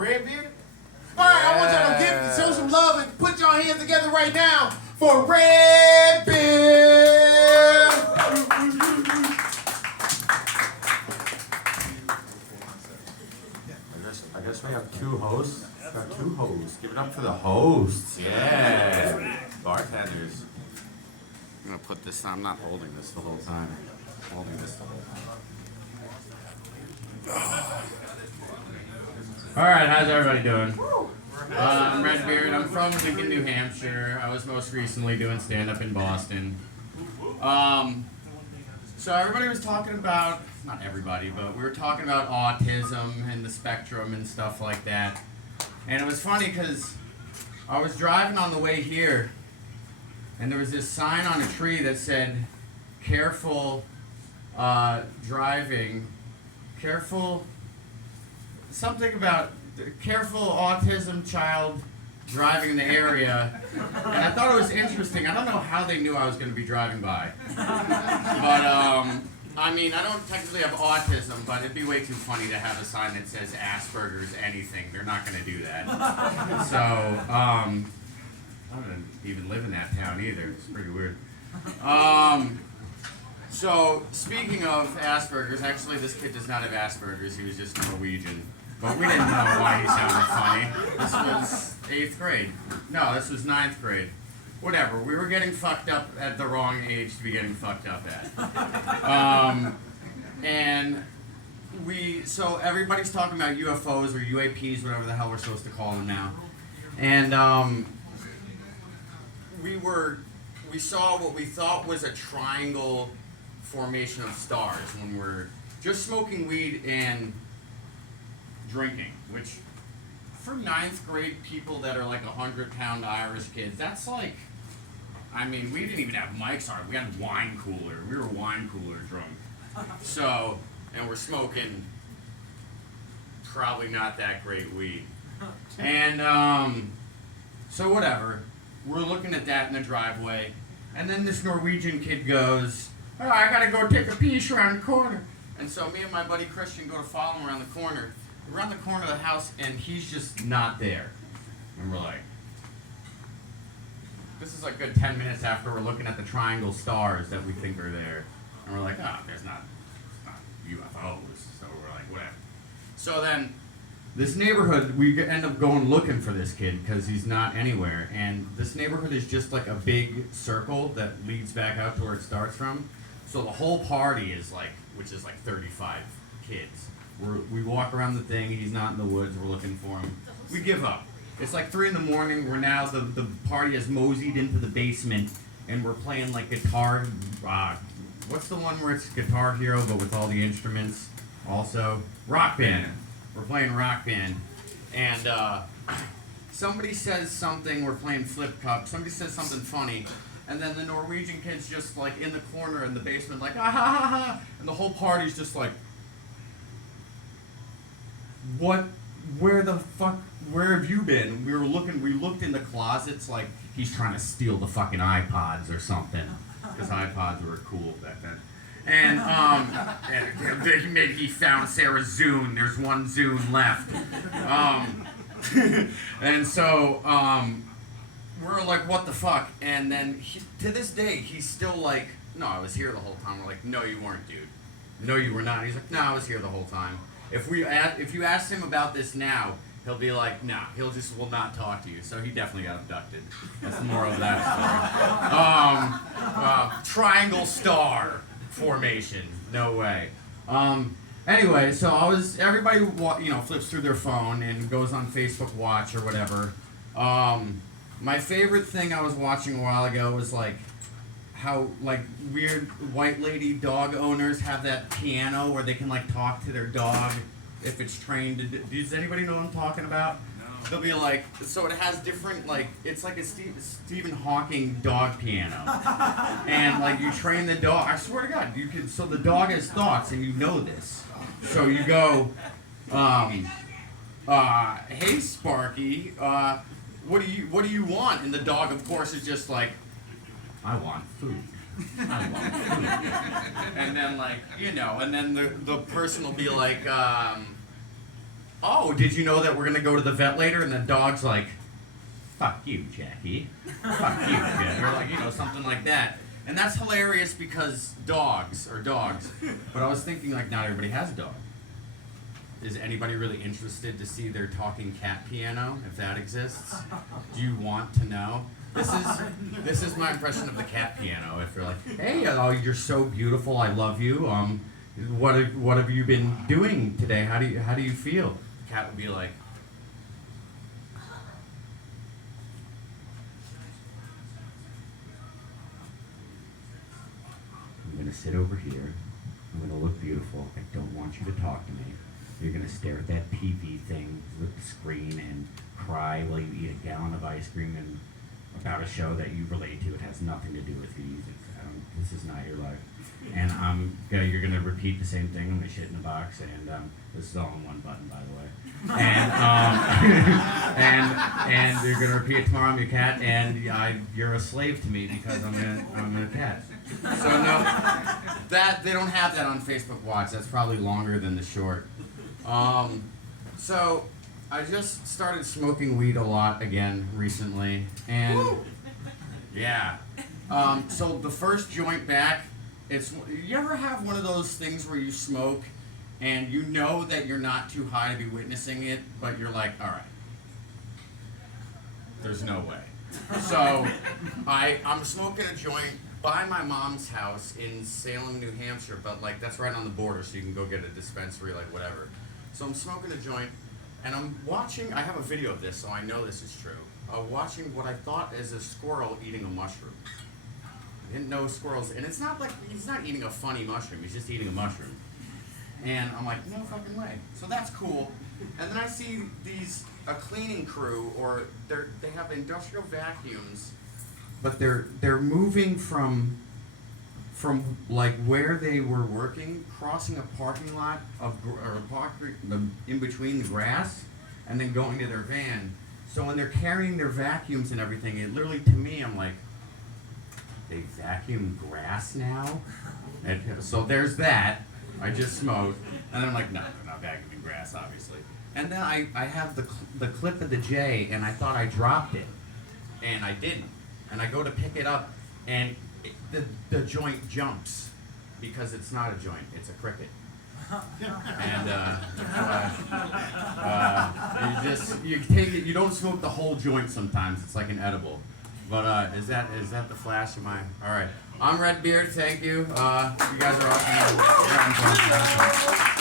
Redbeard? Alright, I want y'all to show some love and put your hands together right now for Redbeard! I guess we have two hosts. We have two hosts. Give it up for the hosts. Yeah. Bartenders. I'm gonna put this on. I'm not holding this the whole time. I'm holding this the whole time. Alright, how's everybody doing? I'm Redbeard. I'm from Lincoln, New Hampshire. I was most recently doing stand-up in Boston. So everybody was talking about, not everybody, but we were talking about autism and the spectrum and stuff like that. And it was funny because I was driving on the way here and there was this sign on a tree that said, careful driving, careful, something about careful autism child driving in the area. And I thought it was interesting. I don't know how they knew I was going to be driving by. But, I mean, I don't technically have autism, but it'd be way too funny to have a sign that says Asperger's anything. They're not going to do that. So, I don't even live in that town either. It's pretty weird. So, speaking of Asperger's, actually this kid does not have Asperger's. He was just Norwegian. But we didn't know why he sounded funny. This was 8th grade. No, this was 9th grade. Whatever, we were getting fucked up at the wrong age to be getting fucked up at. So everybody's talking about UFOs or UAPs, whatever the hell we're supposed to call them now. And we saw what we thought was a triangle formation of stars when we're just smoking weed and drinking, which for 9th grade people that are like 100-pound Irish kids, that's like, I mean, we didn't even have mics on. We had wine cooler. We were wine cooler drunk. So, and we're smoking probably not that great weed. And so whatever, we're looking at that in the driveway, and then this Norwegian kid goes, oh, I gotta go take a piece around the corner. And so me and my buddy Christian go to follow him around the corner. We're around the corner of the house, and he's just not there. And we're like, this is a good 10 minutes after we're looking at the triangle stars that we think are there. And we're like, oh, there's not UFOs. So we're like, whatever. So then, this neighborhood, we end up going looking for this kid because he's not anywhere. And this neighborhood is just like a big circle that leads back out to where it starts from. So the whole party is like, which is like 35 kids. We walk around the thing, he's not in the woods, we're looking for him. We give up. It's like 3 a.m, we're now, the party has moseyed into the basement, and we're playing like guitar, what's the one where it's Guitar Hero, but with all the instruments also? Rock Band. We're playing Rock Band. And somebody says something, we're playing Flip Cup, somebody says something funny, and then the Norwegian kid's just like in the corner in the basement like, ah ha ha ha, and the whole party's just like, where have you been? We looked in the closets like he's trying to steal the fucking iPods or something. Because iPods were cool back then. And maybe he found Sarah's Zune. There's one Zune left. And so we're like, what the fuck? And then to this day, he's still like, no, I was here the whole time. We're like, no, you weren't, dude. No, you were not. He's like, no, I was here the whole time. If you ask him about this now, he'll be like, nah, will not talk to you. So he definitely got abducted. That's the moral of that story. Triangle star formation. No way. Anyway, so everybody flips through their phone and goes on Facebook Watch or whatever. My favorite thing I was watching a while ago was like, how like weird white lady dog owners have that piano where they can like talk to their dog if it's trained to does anybody know what I'm talking about? No. They'll be like, so it has different like, it's like a Stephen Hawking dog piano. And like you train the dog, I swear to God, so the dog has thoughts and you know this. So you go, hey Sparky, what do you want? And the dog of course is just like, I want food. I want food. And then, like, and then the person will be like, oh, did you know that we're gonna go to the vet later? And the dog's like, fuck you, Jackie. Fuck you, Jackie. Or like, you know, something like that. And that's hilarious because dogs are dogs. But I was thinking, like, not everybody has a dog. Is anybody really interested to see their talking cat piano, if that exists? Do you want to know? This is my impression of the cat piano. If you're like, hey, oh, you're so beautiful, I love you. What have you been doing today? How do you feel? The cat would be like, I'm gonna sit over here. I'm gonna look beautiful. I don't want you to talk to me. You're gonna stare at that TV thing with the screen and cry while you eat a gallon of ice cream and about a show that you relate to. It has nothing to do with you. This is not your life. And you're gonna repeat the same thing. I'm gonna shit in a box, and this is all on one button, by the way. And and you're gonna repeat it tomorrow. I'm your cat, and you're a slave to me because I'm a cat. So no, that they don't have that on Facebook Watch. That's probably longer than the short. So I just started smoking weed a lot again recently, and yeah. So the first joint back, you ever have one of those things where you smoke and you know that you're not too high to be witnessing it, but you're like, all right, there's no way. So I'm smoking a joint by my mom's house in Salem, New Hampshire, but like that's right on the border, so you can go get a dispensary, like whatever. So I'm smoking a joint, and I'm watching, I have a video of this, so I know this is true. Watching what I thought is a squirrel eating a mushroom. I didn't know squirrels, and it's not like, he's not eating a funny mushroom, he's just eating a mushroom. And I'm like, no fucking way. So that's cool. And then I see a cleaning crew, or they have industrial vacuums, but they're moving from like where they were working, crossing a parking lot in between the grass, and then going to their van. So when they're carrying their vacuums and everything, it literally, to me, I'm like, they vacuum grass now? And so there's that. I just smoked. And then I'm like, no, they're not vacuuming grass, obviously. And then I have the clip of the J, and I thought I dropped it. And I didn't. And I go to pick it up, and the joint jumps. Because it's not a joint, it's a cricket. And you take it. You don't smoke the whole joint sometimes. It's like an edible. But is that the flash of mine? All right. I'm Redbeard. Thank you. You guys are awesome.